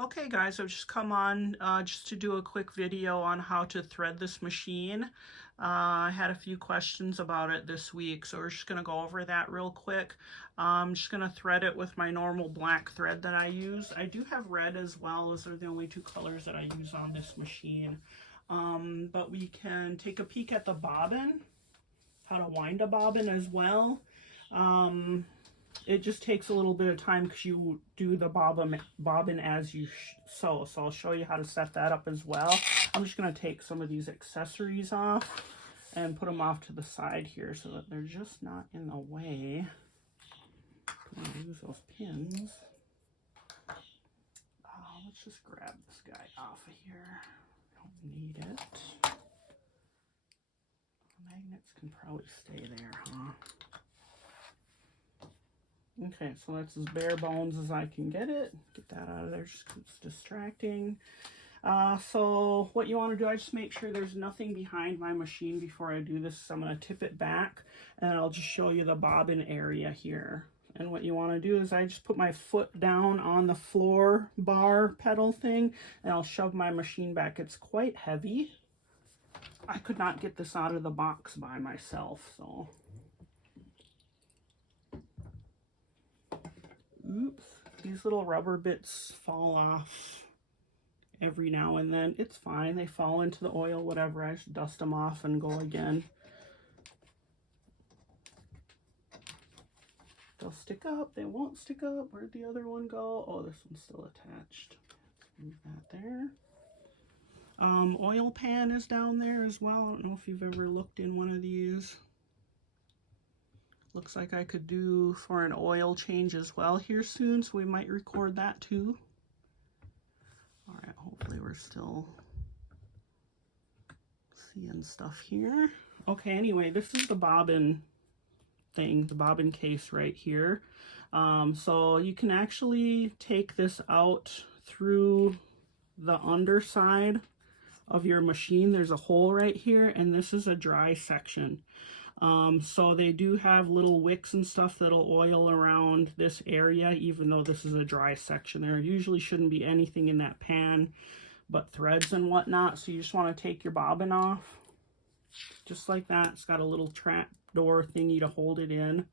Okay guys, I've just come on just to do a quick video on how to thread this machine. I had a few questions about it this week, so we're just going to go over that real quick. I'm just going to thread it with my normal black thread that I use. I do have red as well, as they're the only two colors that I use on this machine. But we can take a peek at the bobbin, how to wind a bobbin as well. It just takes a little bit of time because you do the bobbin as you sew. So I'll show you how to set that up as well. I'm just going to take some of these accessories off and put them off to the side here so that they're just not in the way. I'm going to use those pins. Let's just grab this guy off of here. Don't need it. Magnets can probably stay there, huh? Okay, so that's as bare bones as I can get it. Get that out of there just because it's distracting. So what you want to do, I just make sure there's nothing behind my machine before I do this. So I'm going to tip it back and I'll just show you the bobbin area here. And what you want to do is I just put my foot down on the floor bar pedal thing and I'll shove my machine back. It's quite heavy. I could not get this out of the box by myself, so... Oops, these little rubber bits fall off every now and then. It's fine, they fall into the oil, whatever. I just dust them off and go again. They'll stick up, they won't stick up. Where'd the other one go? Oh, this one's still attached. Let's move that there. Oil pan is down there as well. I don't know if you've ever looked in one of these. Looks like I could do for an oil change as well here soon, so we might record that too. All right, hopefully we're still seeing stuff here. Okay, anyway, this is the bobbin thing, the bobbin case right here. So you can actually take this out through the underside of your machine. There's a hole right here, and this is a dry section. So they do have little wicks and stuff that'll oil around this area, even though this is a dry section. There usually shouldn't be anything in that pan but threads and whatnot. So you just want to take your bobbin off just like that. It's got a little trap door thingy to hold it in,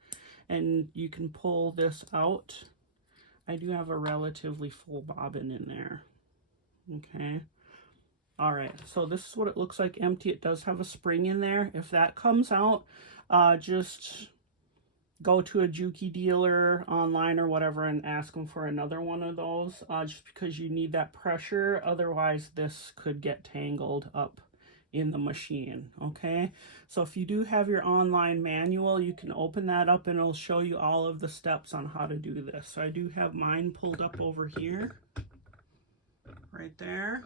and you can pull this out. I do have a relatively full bobbin in there. Okay. All right, so this is what it looks like empty. It does have a spring in there. If that comes out, just go to a Juki dealer online or whatever and ask them for another one of those, just because you need that pressure. Otherwise, this could get tangled up in the machine, okay? So if you do have your online manual, you can open that up and it'll show you all of the steps on how to do this. So I do have mine pulled up over here, right there.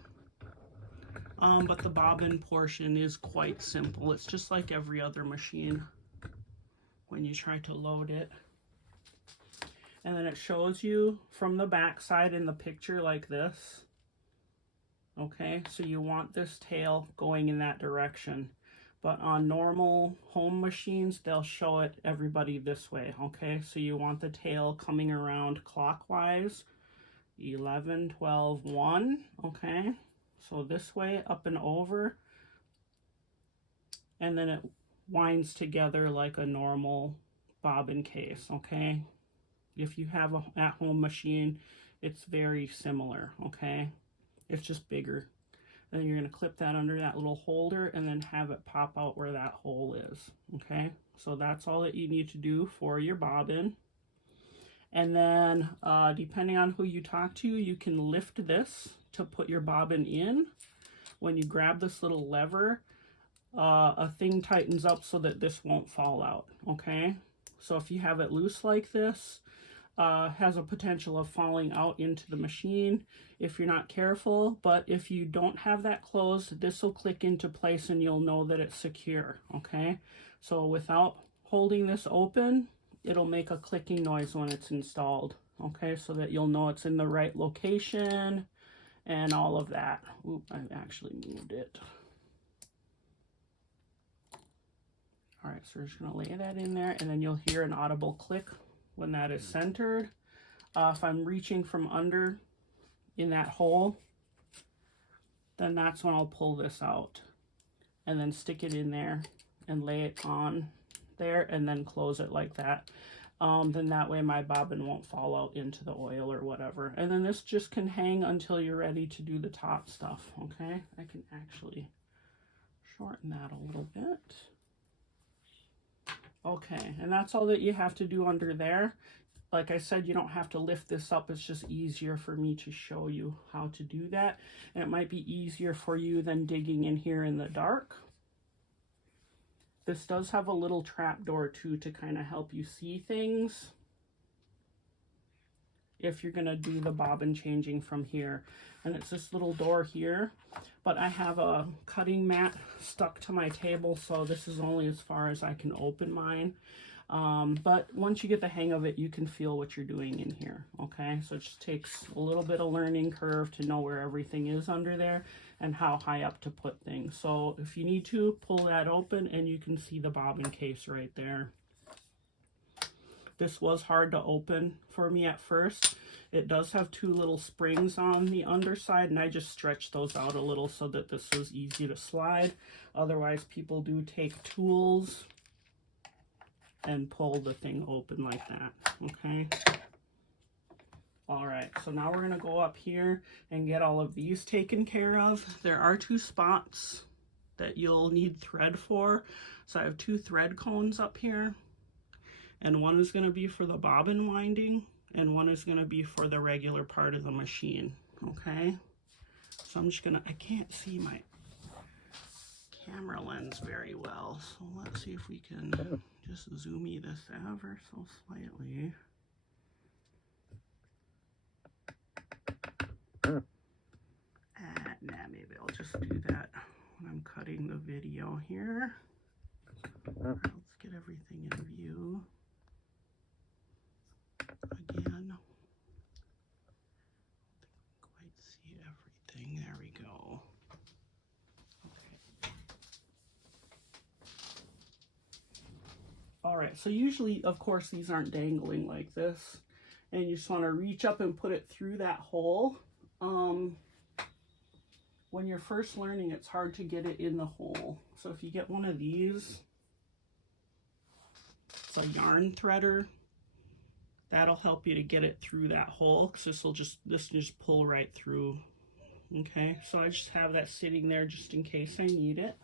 But the bobbin portion is quite simple. It's just like every other machine when you try to load it. And then it shows you from the back side in the picture like this. Okay, so you want this tail going in that direction. But on normal home machines, they'll show it everybody this way. Okay, so you want the tail coming around clockwise. 11, 12, 1. Okay. So this way, up and over, and then it winds together like a normal bobbin case, okay? If you have a at-home machine, it's very similar, okay? It's just bigger. And then you're going to clip that under that little holder and then have it pop out where that hole is, okay? So that's all that you need to do for your bobbin. And then, depending on who you talk to, you can lift this to put your bobbin in. When you grab this little lever, a thing tightens up so that this won't fall out, okay? So if you have it loose like this, has a potential of falling out into the machine if you're not careful. But if you don't have that closed, this will click into place and you'll know that it's secure, okay? So without holding this open, it'll make a clicking noise when it's installed, okay, so that you'll know it's in the right location and all of that. Oop, I actually moved it. All right, so we're just gonna lay that in there, and then you'll hear an audible click when that is centered. If I'm reaching from under in that hole, then that's when I'll pull this out and then stick it in there and lay it on there and then close it like that. Then that way my bobbin won't fall out into the oil or whatever. And then this just can hang until you're ready to do the top stuff, okay? I can actually shorten that a little bit. Okay, and that's all that you have to do under there. Like I said, you don't have to lift this up. It's just easier for me to show you how to do that. And it might be easier for you than digging in here in the dark. This does have a little trap door too to kind of help you see things if you're going to do the bobbin changing from here. And it's this little door here, but I have a cutting mat stuck to my table, so this is only as far as I can open mine. But once you get the hang of it, you can feel what you're doing in here, okay? So it just takes a little bit of learning curve to know where everything is under there and how high up to put things. So if you need to, pull that open and you can see the bobbin case right there. This was hard to open for me at first. It does have two little springs on the underside, and I just stretched those out a little so that this was easy to slide. Otherwise, people do take tools and pull the thing open like that, okay? All right, so now we're gonna go up here and get all of these taken care of. There are two spots that you'll need thread for. So I have two thread cones up here, and one is gonna be for the bobbin winding, and one is gonna be for the regular part of the machine, okay? So I'm just gonna, I can't see my camera lens very well, so let's see if we can just zoomy this ever so slightly. Nah, maybe I'll just do that when I'm cutting the video here. Let's get everything in view again. Quite see everything. There we go. Okay. All right, so usually, of course, these aren't dangling like this, and you just want to reach up and put it through that hole. When you're first learning, it's hard to get it in the hole. So if you get one of these, it's a yarn threader, that'll help you to get it through that hole, because this will just pull right through. Okay, so I just have that sitting there just in case I need it.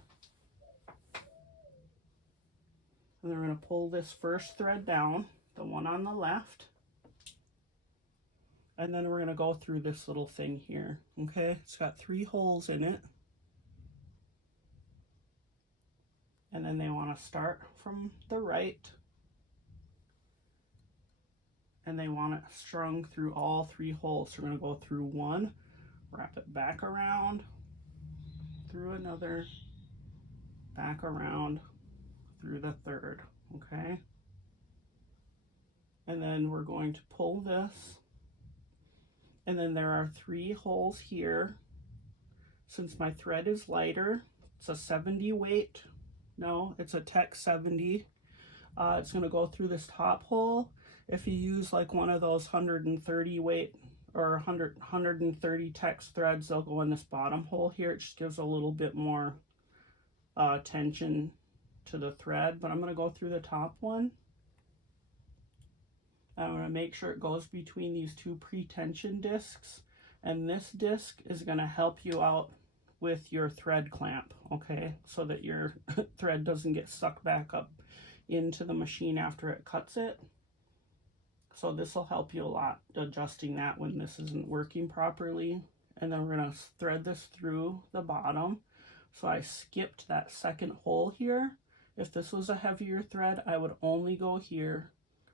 And then we're going to pull this first thread down, the one on the left. And then we're going to go through this little thing here, okay? It's got 3 holes in it. And then they want to start from the right. And they want it strung through all 3 holes. So we're going to go through one, wrap it back around, through another, back around, through the third, okay? And then we're going to pull this. And then there are 3 holes here. Since my thread is lighter, it's a 70 weight. No, it's a Tech 70. It's going to go through this top hole. If you use like one of those 130 weight or 130 Tex threads, they'll go in this bottom hole here. It just gives a little bit more tension to the thread. But I'm going to go through the top one. I'm going to make sure it goes between these 2 pre-tension discs, and this disc is going to help you out with your thread clamp, okay, so that your thread doesn't get sucked back up into the machine after it cuts it. So this will help you a lot adjusting that when this isn't working properly. And then we're going to thread this through the bottom. So I skipped that second hole here. If this was a heavier thread, I would only go here,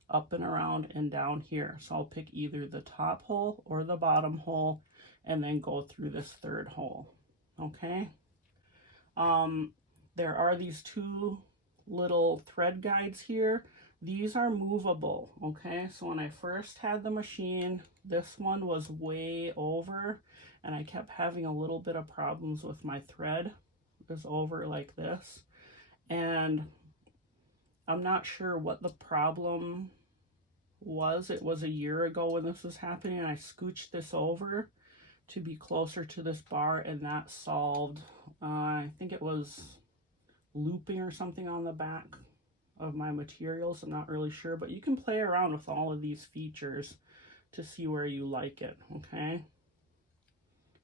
up and around and down here. So I'll pick either the top hole or the bottom hole and then go through this third hole, okay? There are these 2 little thread guides here. These are movable, okay? So when I first had the machine, this one was way over and I kept having a little bit of problems with my thread. It was over like this. And I'm not sure what the problem was. It was a year ago when this was happening, and I scooched this over to be closer to this bar, and that solved, I think it was looping or something on the back of my materials. I'm not really sure, but you can play around with all of these features to see where you like it, okay?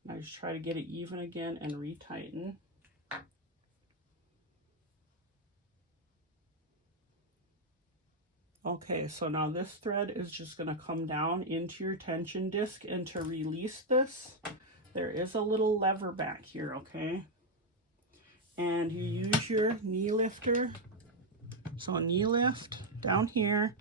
I just try to get it even again and retighten. Okay, so now this thread is just going to come down into your tension disc, and to release this, there is a little lever back here, okay? And you use your knee lifter. So knee lift down here,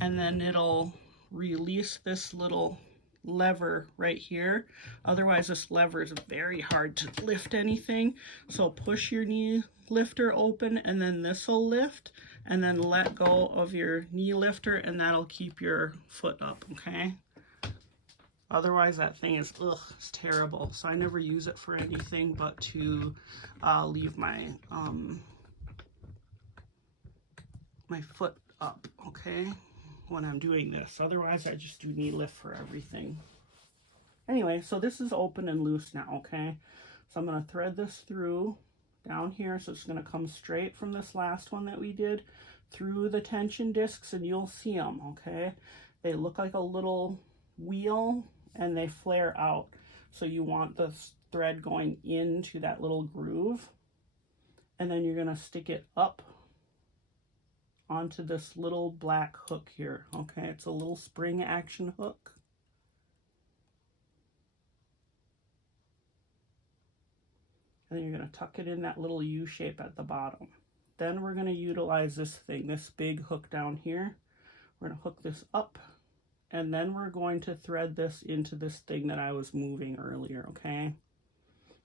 and then it'll release this little lever right here. Otherwise, this lever is very hard to lift anything. So push your knee lifter open, and then this will lift, and then let go of your knee lifter, and that'll keep your foot up, okay? Otherwise, that thing is, ugh, it's terrible. So I never use it for anything but to leave my my foot up, okay, when I'm doing this. Otherwise, I just do knee lift for everything. Anyway, so this is open and loose now, okay? So I'm going to thread this through down here. So it's going to come straight from this last one that we did through the tension discs, and you'll see them, okay? They look like a little wheel, and they flare out. So you want the thread going into that little groove, and then you're going to stick it up onto this little black hook here, okay? It's a little spring action hook. And then you're going to tuck it in that little U shape at the bottom. Then we're going to utilize this thing, this big hook down here. We're going to hook this up, and then we're going to thread this into this thing that I was moving earlier, okay?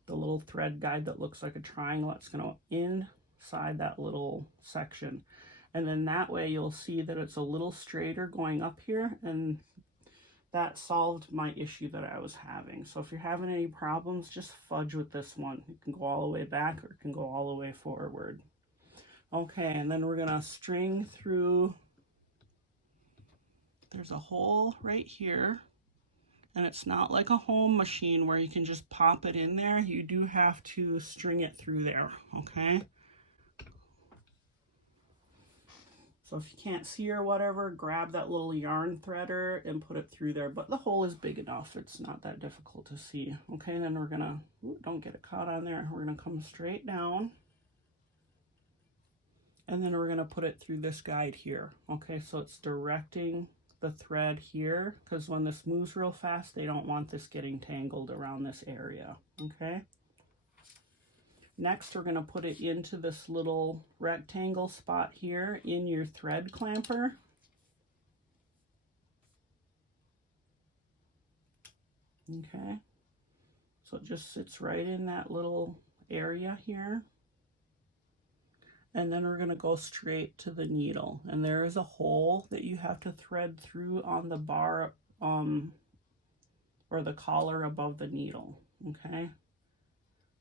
The little thread guide that looks like a triangle, that's going to inside that little section. And then that way you'll see that it's a little straighter going up here, and that solved my issue that I was having. So if you're having any problems, just fudge with this one. It can go all the way back, or it can go all the way forward. Okay, and then we're gonna string through. There's a hole right here, and it's not like a home machine where you can just pop it in there. You do have to string it through there, okay? So if you can't see or whatever, grab that little yarn threader and put it through there. But the hole is big enough. It's not that difficult to see. Okay, and then we're going to, don't get it caught on there. We're going to come straight down. And then we're going to put it through this guide here. Okay, so it's directing the thread here, because when this moves real fast, they don't want this getting tangled around this area. Okay. Next, we're going to put it into this little rectangle spot here in your thread clamper. Okay, so it just sits right in that little area here. And then we're going to go straight to the needle. And there is a hole that you have to thread through on the bar or the collar above the needle. Okay.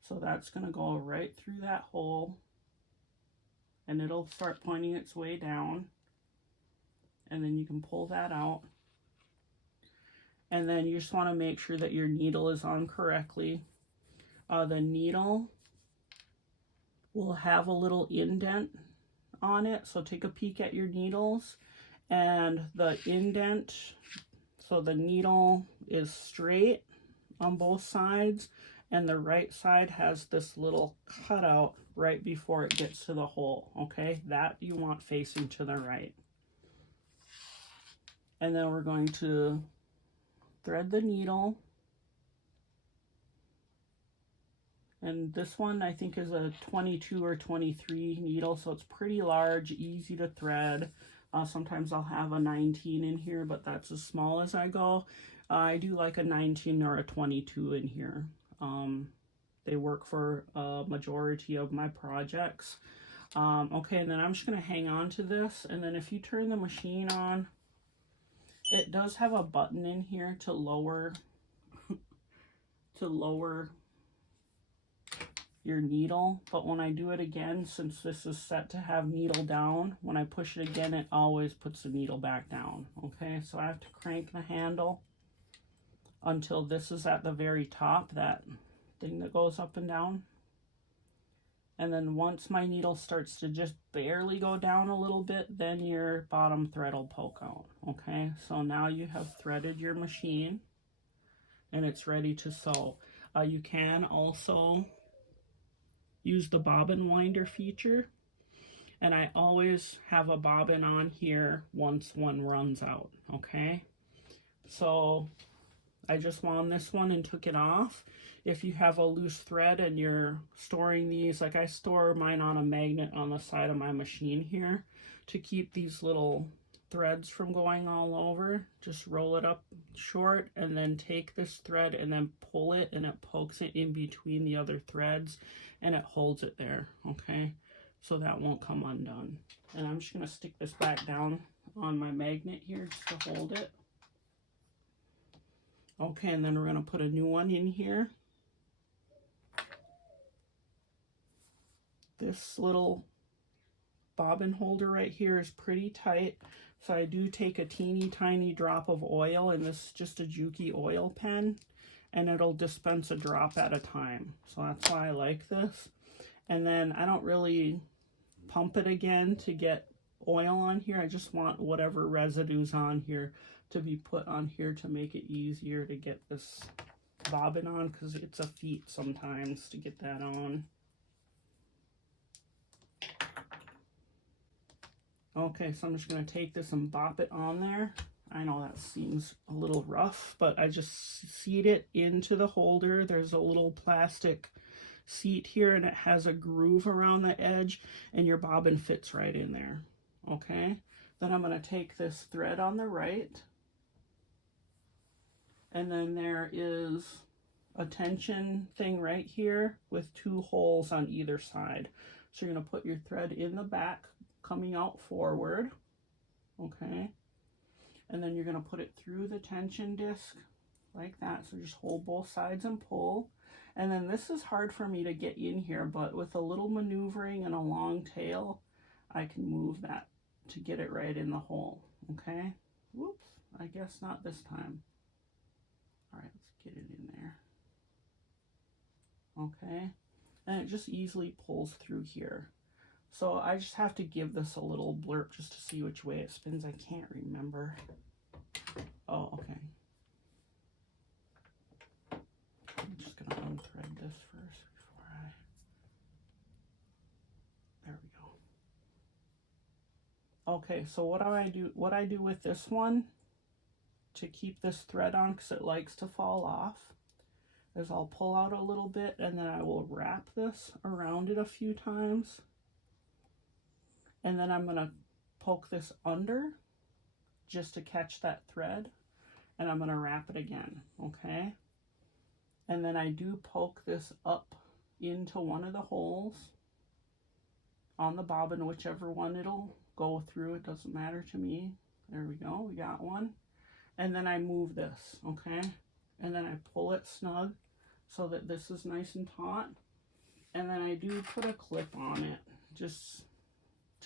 So that's going to go right through that hole, and it'll start pointing its way down, and then you can pull that out. And then you just want to make sure that your needle is on correctly. The needle will have a little indent on it, so take a peek at your needles, and the indent, so the needle is straight on both sides, and the right side has this little cutout right before it gets to the hole, okay? That you want facing to the right. And then we're going to thread the needle. And this one I think is a 22 or 23 needle, so it's pretty large, easy to thread. Sometimes I'll have a 19 in here, but that's as small as I go. I do like a 19 or a 22 in here. They work for a majority of my projects. Okay, and then I'm just going to hang on to this, and then if you turn the machine on, it does have a button in here to lower your needle, but when I do it again, since this is set to have needle down, when I push it again, it always puts the needle back down. Okay, so I have to crank the handle until this is at the very top, that thing that goes up and down. And then once my needle starts to just barely go down a little bit, then your bottom thread will poke out. Okay, so now you have threaded your machine and it's ready to sew. You can also use the bobbin winder feature, and I always have a bobbin on here once one runs out. Okay, so I just wound this one and took it off. If you have a loose thread and you're storing these, like I store mine on a magnet on the side of my machine here to keep these little threads from going all over, just roll it up short and then take this thread and then pull it, and it pokes it in between the other threads and it holds it there. Okay, so that won't come undone. And I'm just going to stick this back down on my magnet here just to hold it. Okay, and then we're going to put a new one in here. This little bobbin holder right here is pretty tight, so I do take a teeny tiny drop of oil, and this is just a Juki oil pen, and it'll dispense a drop at a time. So that's why I like this. And then I don't really pump it again to get oil on here. I just want whatever residues on here to be put on here to make it easier to get this bobbin on, because it's a feat sometimes to get that on. Okay, so I'm just going to take this and bop it on there. I know that seems a little rough, but I just seat it into the holder. There's a little plastic seat here, and it has a groove around the edge, and your bobbin fits right in there. Okay, then I'm going to take this thread on the right, and then there is a tension thing right here with 2 holes on either side. So you're going to put your thread in the back, coming out forward, okay, and then you're going to put it through the tension disc like that. So just hold both sides and pull. And then this is hard for me to get in here, but with a little maneuvering and a long tail, I can move that to get it right in the hole. Okay, whoops, I guess not this time. All right, let's get it in there. Okay, and it just easily pulls through here. So I just have to give this a little blurb just to see which way it spins. I can't remember. Oh, okay. I'm just going to unthread this first before I... There we go. Okay, so what I do with this one to keep this thread on, because it likes to fall off, is I'll pull out a little bit and then I will wrap this around it a few times. And then I'm going to poke this under just to catch that thread, and I'm going to wrap it again, okay? And then I do poke this up into one of the holes on the bobbin, whichever one it'll go through, it doesn't matter to me. There we go, we got one. And then I move this, okay? And then I pull it snug so that this is nice and taut. And then I do put a clip on it, just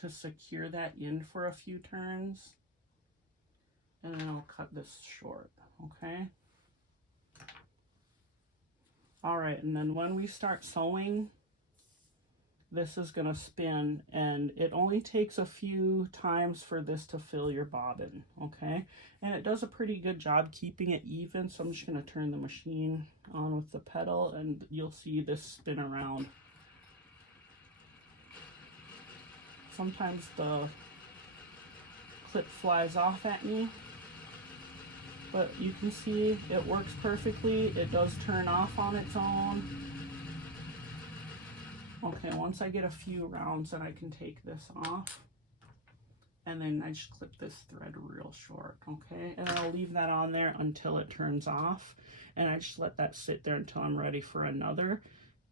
to secure that in for a few turns, and then I'll cut this short, okay? All right, and then when we start sewing, this is going to spin, and it only takes a few times for this to fill your bobbin, okay? And it does a pretty good job keeping it even, so I'm just going to turn the machine on with the pedal, and you'll see this spin around. Sometimes the clip flies off at me, but you can see it works perfectly. It does turn off on its own. Okay, once I get a few rounds, then I can take this off, and then I just clip this thread real short, okay? And then I'll leave that on there until it turns off, and I just let that sit there until I'm ready for another.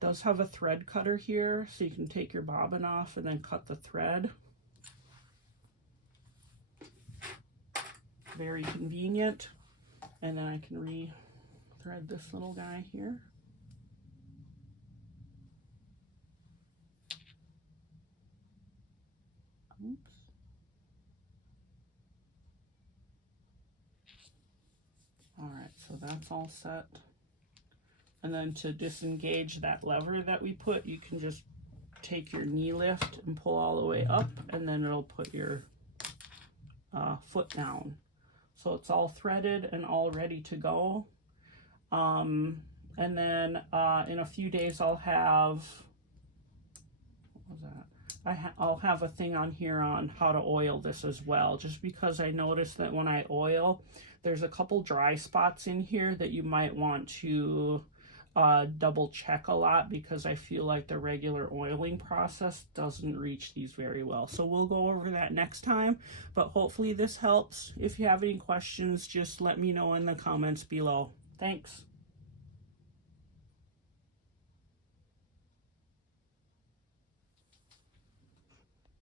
Does have a thread cutter here, so you can take your bobbin off and then cut the thread. Very convenient. And then I can re-thread this little guy here. Oops. All right, so that's all set. And then to disengage that lever that we put, you can just take your knee lift and pull all the way up, and then it'll put your foot down. So it's all threaded and all ready to go. And then in a few days I'll have, what was that? I'll have a thing on here on how to oil this as well, just because I noticed that when I oil, there's a couple dry spots in here that you might want to double check a lot, because I feel like the regular oiling process doesn't reach these very well. So we'll go over that next time, but hopefully this helps. If you have any questions, just let me know in the comments below. Thanks.